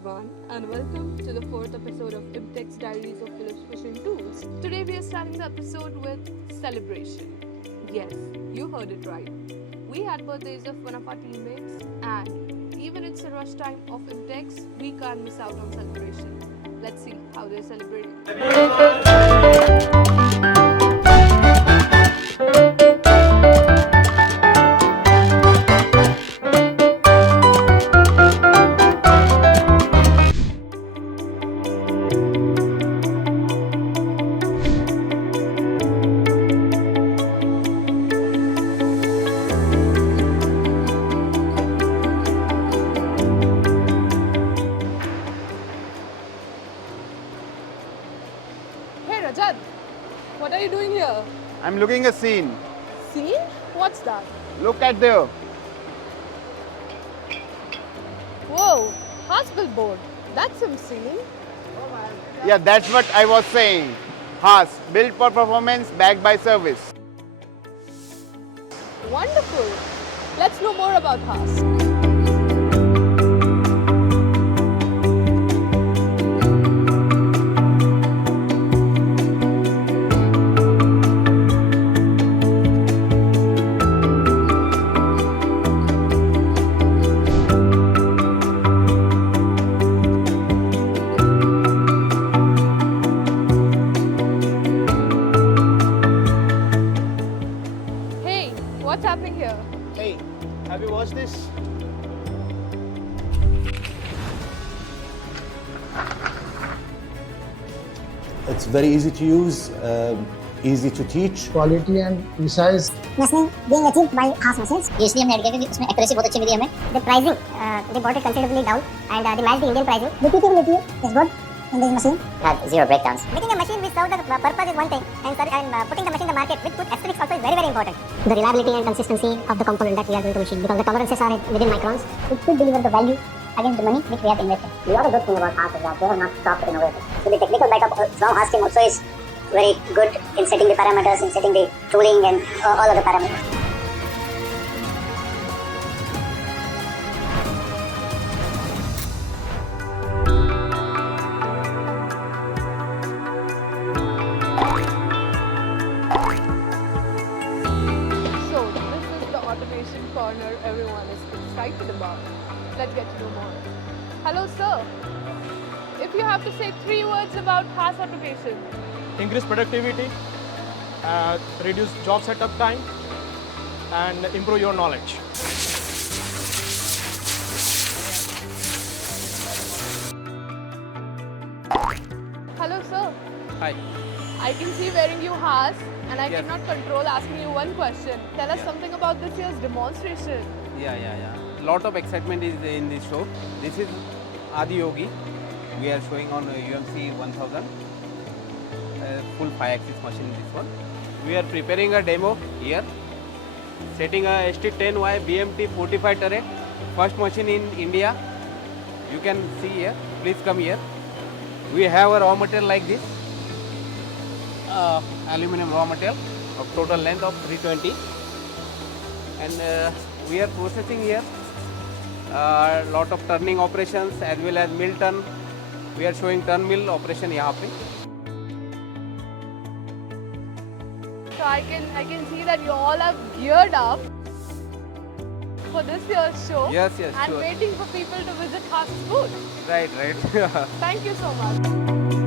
everyone, and welcome to the fourth episode of IMTEX Diaries of Phillipsmachinetools. Today we are starting the episode with celebration. Yes, you heard it right. We had birthdays of one of our teammates, and even it's a rush time of IMTEX, we can't miss out on celebration. Let's see how they're celebrating. Hey Rajat, what are you doing here? I'm looking a scene. Scene? What's that? Look at there. Whoa, hospital board. That's some scene. Yeah, that's what I was saying. Haas, built for performance, backed by service. Wonderful. Let's know more about Haas. Hey, what's happening here? Hey, have you watched this? It's very easy to use, easy to teach. Quality and precise. Machining being achieved by Haas machines. ये इसलिए हमने add किया क्योंकि उसमें accuracy बहुत अच्छी मिली हमें. The pricing they brought it considerably down and they matched the Indian pricing. Repeatability is good in this machine. Had zero breakdowns. Making a machine which serves the purpose is one thing, and putting the machine in the market with good aesthetics also is very important. The reliability and consistency of the component that we are going to machine, because the tolerances are within microns, it should deliver the value against the money which we have invested. The other good thing about Haas is that they have not stopped innovating. So the technical backup from Haas team also is very good in setting the parameters, in setting the tooling and all of the parameters. So, this is the automation corner everyone is excited about. Let's get to know more. Hello, sir. If you have to say 3 words about Haas automation, increase productivity, reduce job setup time, and improve your knowledge. hello, sir. Hi. I can see wearing you Haas, and I Yes. cannot control asking you one question. Tell us Yeah. something about this year's demonstration. Yeah. Lot of excitement is in this show. This is Adi Yogi. We are showing on UMC 1000 full 5-axis machine. This one. We are preparing a demo here. Setting a ST10Y BMT 45 turret. First machine in India. You can see here. Please come here. We have a raw material like this. Aluminum raw material of total length of 320. And we are processing here lot of turning operations as well as mill turn. We are showing turn mill operation यहाँ पे. So I can see that you all are geared up for this year's show. Yes, And sure. waiting for people to visit Haas booth. Right. Thank you so much.